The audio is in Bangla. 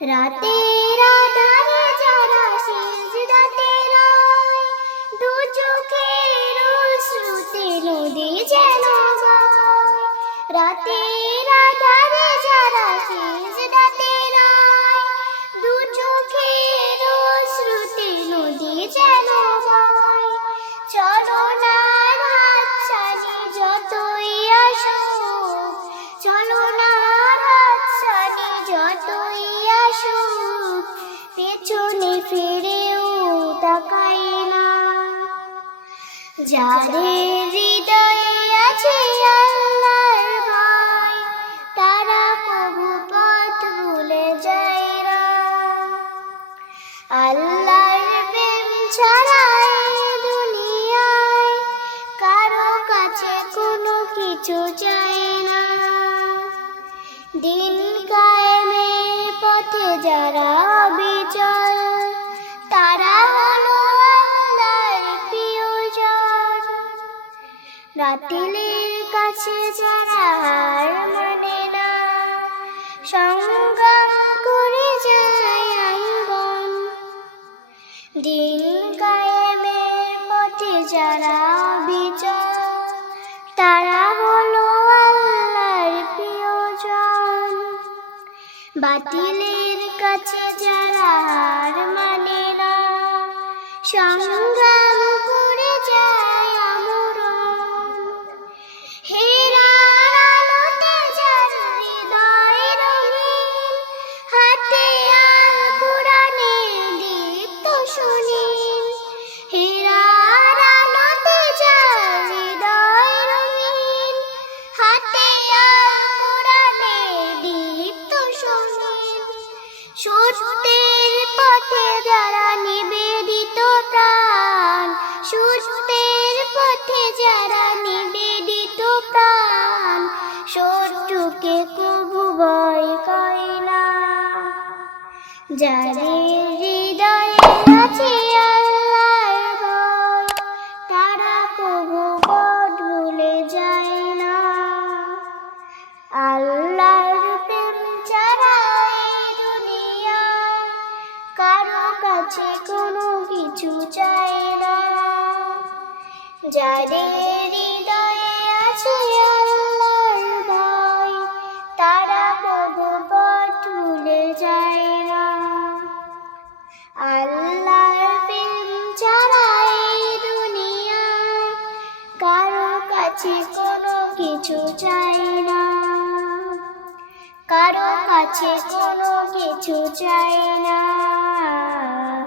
রাতের আঁধারে যারা সিজদাতে রয়, দু চোখের অশ্রুতে নদী যেন বয়। রাতের আঁধারে যারা সিজদাতে রয়, দু চোখের অশ্রুতে নদী যেন বয়। চলনার হাতছানি যতই আসুক, চলনার হাতছানি যতই আসুক, পেছনে ফিরেও তাকাই না। যাদের হৃদয়ে আছে আল্লাহর ভয়, তারা কবু পথ ভুলে যায় না। আল্লাহর প্রেম ছাড়া এই দুনিয়ায় কারো কাছে কোনো কিছু চাই না। দিন কায়েমের পথে যারা অবিচল, তারা হলো আল্লাহর প্রিয়জন। বাতিলের কাছে যারা হার মানে না, সংগ্রাম করে যায় আঙ্গন। দিন কায়েমের পথে যারা অবিচল, তারা হলো আল্লাহর প্রিয়জন। বাতিলের কাছে যারা হার মানে না, সংগ্রাম করে যায় আমরণ। হেরার আলোতে যার হৃদয় রঙিন, হাতে আল কোরআনের দীপ্ত সুনীল। হেরার আলোতে যার হৃদয় রঙিন, হাতে আল কোরআনের দীপ্ত সুনীল। সত্যের পথে যারা নিবেদিত প্রাণ, সত্যের পথে যারা নিবেদিত প্রাণ, শত্রুকে কবু ভয় করে না। যাদের হৃদয়ে আছে আল্লাহর ভয়, তারা কবু পথ ভুলে যায় না। আল্লাহর প্রেম ছাড়া এই দুনিয়ায় কারো কাছে কোনো কিছু চাই না। যাদের হৃদয়ে আছে আল্লাহর ভয়, তারা কবু পথ ভুলে যায় না। আল্লাহর প্রেম ছাড়া এই দুনিয়ায় কারো কাছে কোনো কিছু চাই না, কারো কাছে কোনো কিছু চাই